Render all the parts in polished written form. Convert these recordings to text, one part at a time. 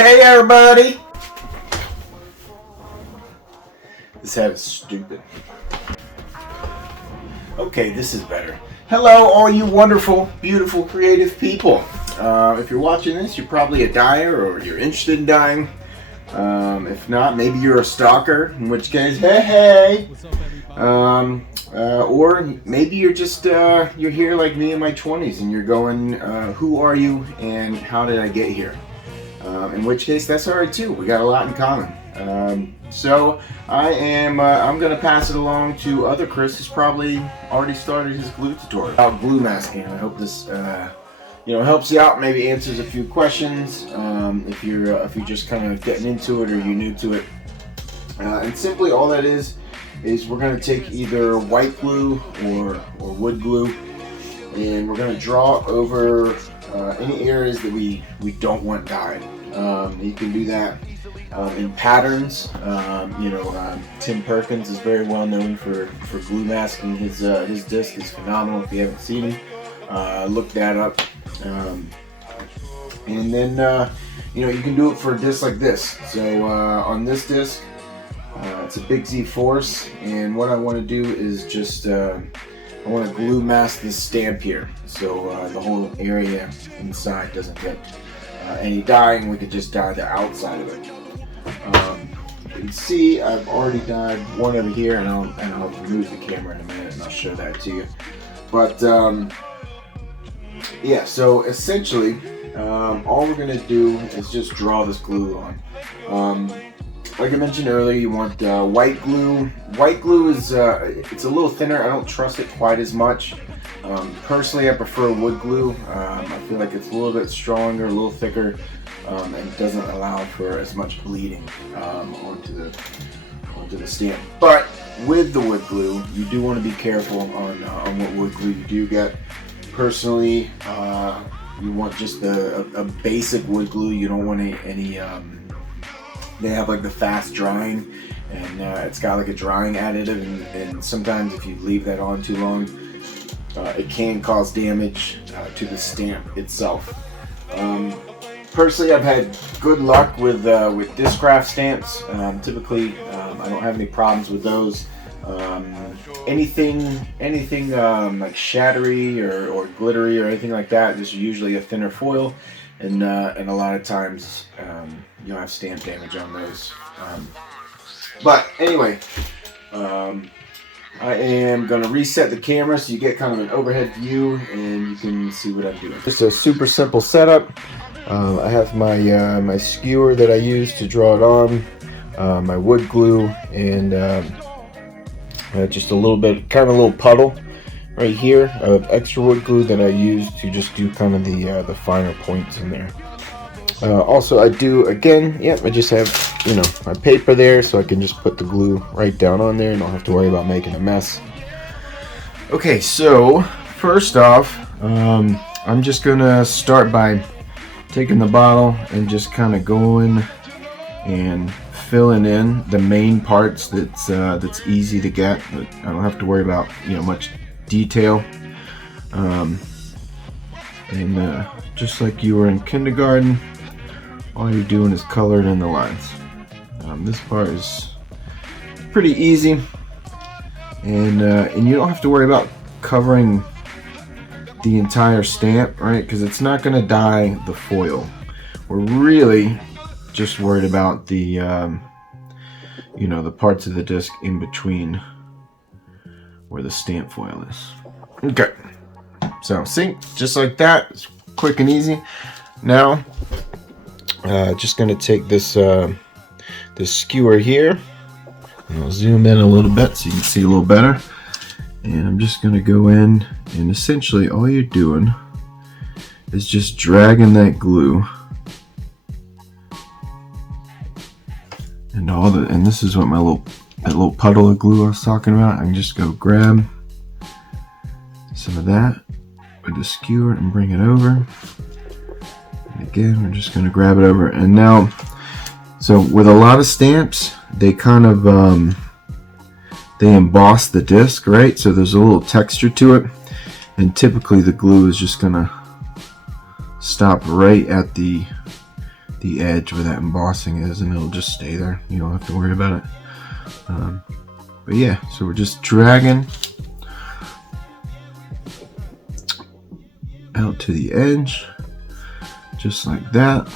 Hey everybody! This hat is stupid. Okay, this is better. Hello, all you wonderful, beautiful, creative people. If you're watching this, you're probably a dyer or you're interested in dyeing. If not, maybe you're a stalker, in which case, hey! Or maybe you're just, you're here like me in my 20s and you're going, who are you and how did I get here? In which case, that's alright too. We got a lot in common. So I'm gonna pass it along to other Chris who's probably already started his glue tutorial about glue masking. I hope this, helps you out. Maybe answers a few questions if you're just kind of getting into it or you're new to it. And simply all that is we're gonna take either white glue or wood glue, and we're gonna draw over any areas that we don't want dyed. You can do that in patterns. Tim Perkins is very well known for glue masking. His disc is phenomenal. If you haven't seen him, look that up. And then you can do it for a disc like this. So on this disc, it's a Big Z Force, and what I want to do is just I want to glue mask this stamp here, so the whole area inside doesn't get any dyeing. We could just dye the outside of it. You can see I've already dyed one over here, and I'll remove the camera in a minute and I'll show that to you. But yeah, so essentially all we're gonna do is just draw this glue on. Like I mentioned earlier, you want white glue. White glue is it's a little thinner. I don't trust it quite as much. Personally, I prefer wood glue. I feel like it's a little bit stronger, a little thicker, and doesn't allow for as much bleeding onto the stamp. But with the wood glue, you do want to be careful on what wood glue you do get. Personally, you want just a basic wood glue. You don't want any they have like the fast drying, and it's got like a drying additive, and sometimes if you leave that on too long, it can cause damage to the stamp itself. Personally, I've had good luck with Discraft stamps. Typically, I don't have any problems with those. Anything like shattery or glittery or anything like that, there's usually a thinner foil, and a lot of times you'll have stamp damage on those. But anyway, I am going to reset the camera so you get kind of an overhead view and you can see what I'm doing. Just a super simple setup. I have my skewer that I use to draw it on, my wood glue, and just a little bit, kind of a little puddle right here of extra wood glue that I use to just do kind of the finer points in there. Also, I do, again, I just have, my paper there, so I can just put the glue right down on there and don't have to worry about making a mess. Okay, so first off, I'm just gonna start by taking the bottle and just kind of going and filling in the main parts that's easy to get. But I don't have to worry about much detail. And just like you were in kindergarten, all you're doing is coloring in the lines. This part is pretty easy, and you don't have to worry about covering the entire stamp, right? Because it's not going to dye the foil. We're really just worried about the the parts of the disc in between where the stamp foil is. Okay, so see, just like that, it's quick and easy. Now just going to take this this skewer here, and I'll zoom in a little bit so you can see a little better, and I'm just going to go in, and essentially all you're doing is just dragging that glue and this is what that little puddle of glue I was talking about. I can just go grab some of that with the skewer and bring it over. Again, we're just going to grab it over, and now, so with a lot of stamps, they kind of they emboss the disc, right? So there's a little texture to it, and typically the glue is just going to stop right at the the edge where that embossing is, and it'll just stay there. You don't have to worry about it. But yeah, so we're just dragging out to the edge, just like that.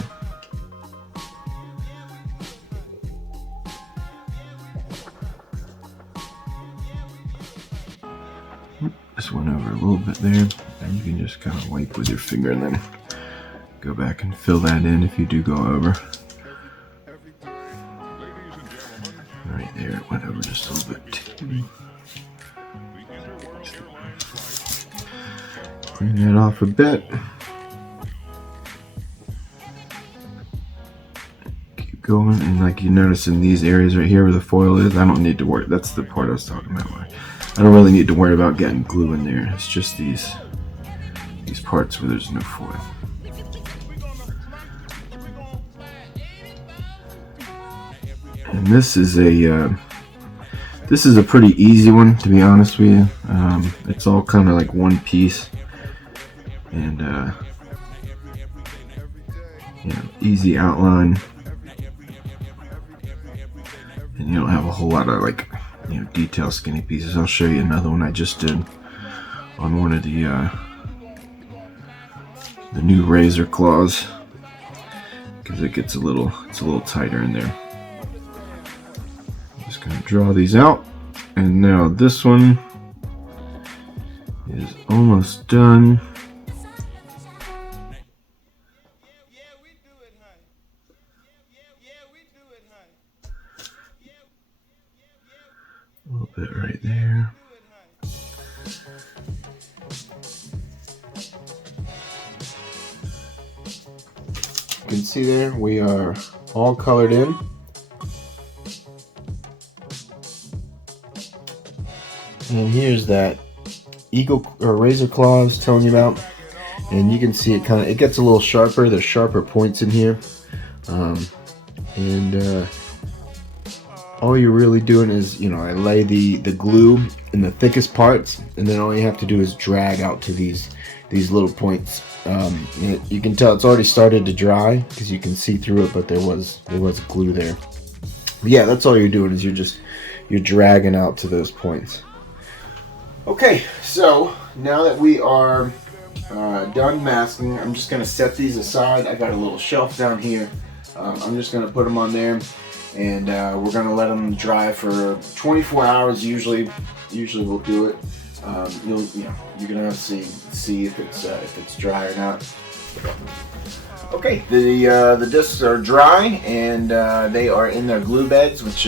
Just went over a little bit there, and you can just kind of wipe with your finger and then go back and fill that in if you do go over. Right there, it went over just a little bit too. Clean that off a bit. Keep going, and like you notice in these areas right here where the foil is, I don't need to worry. That's the part I was talking about. I don't really need to worry about getting glue in there. It's just these parts where there's no foil. And this is a pretty easy one, to be honest with you. It's all kind of like one piece, and you know, easy outline, and you don't have a whole lot of like, you know, detail skinny pieces. I'll show you another one I just did on one of the new razor claws, because it gets it's a little tighter in there. Just gonna draw these out, and now this one is almost done. A little bit right there. You can see there we are all colored in. And here's that eagle or razor claw I was telling you about, and you can see it gets a little sharper. There's sharper points in here, and all you're really doing is, you know, I lay the glue in the thickest parts, and then all you have to do is drag out to these little points. You can tell it's already started to dry because you can see through it, but there was glue there. But yeah, that's all you're doing is you're dragging out to those points. Okay, so now that we are done masking, I'm just gonna set these aside. I got a little shelf down here. I'm just gonna put them on there, and we're gonna let them dry for 24 hours. Usually we'll do it. You're gonna have to see if it's dry or not. Okay, the discs are dry, and they are in their glue beds, which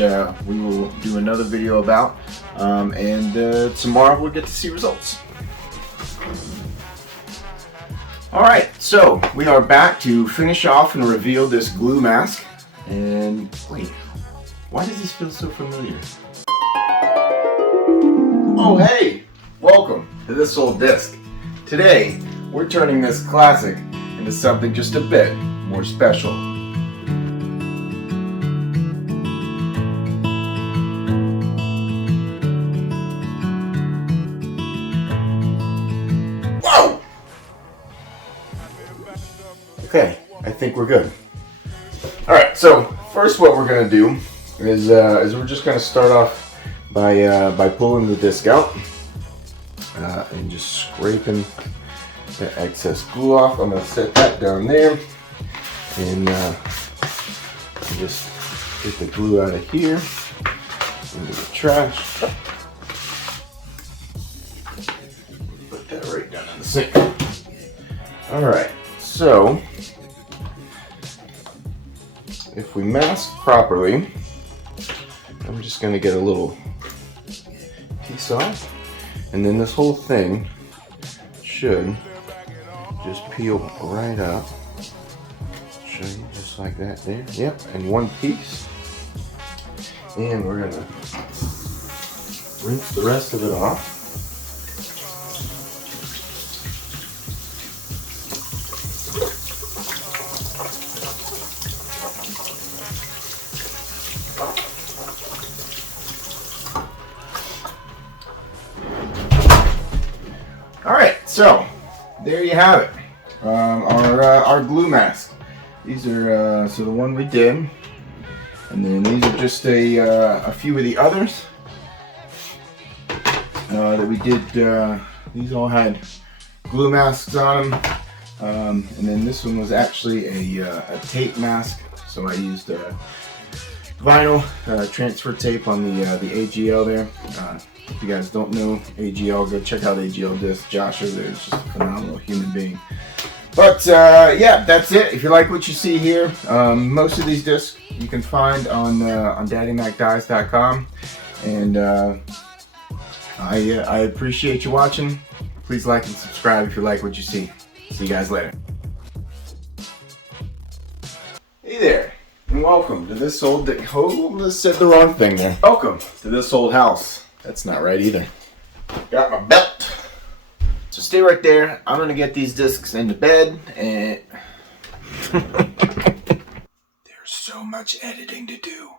we will do another video about. And tomorrow we'll get to see results. Alright, so we are back to finish off and reveal this glue mask. And wait, why does this feel so familiar? Oh hey, welcome to this old disc. Today, we're turning this classic into something just a bit more special. Whoa! Okay, I think we're good. Alright, so first what we're going to do is we're just going to start off by pulling the disc out and just scraping the excess glue off. I'm going to set that down there, and just get the glue out of here into the trash. Put that right down in the sink. Alright, so if we mask properly, I'm just going to get a little piece off, and then this whole thing should just peel right up. Show you just like that there. Yep, and one piece. And we're going to rinse the rest of it off. Alright, so there you have it, our glue mask. These are so the one we did, and then these are just a few of the others that we did. These all had glue masks on them, and then this one was actually a tape mask. So I used vinyl transfer tape on the AGL there. If you guys don't know AGL, go check out AGL disc. Josh over there is just a phenomenal human being. But yeah, that's it. If you like what you see here, most of these discs you can find on DaddyMacDies.com, and I appreciate you watching. Please like and subscribe if you like what you see. See you guys later. Hey there, and welcome to this old. Oh, I said the wrong thing there. Welcome to this old house. That's not right either. Got my belt. So stay right there. I'm gonna get these discs into bed, and there's so much editing to do.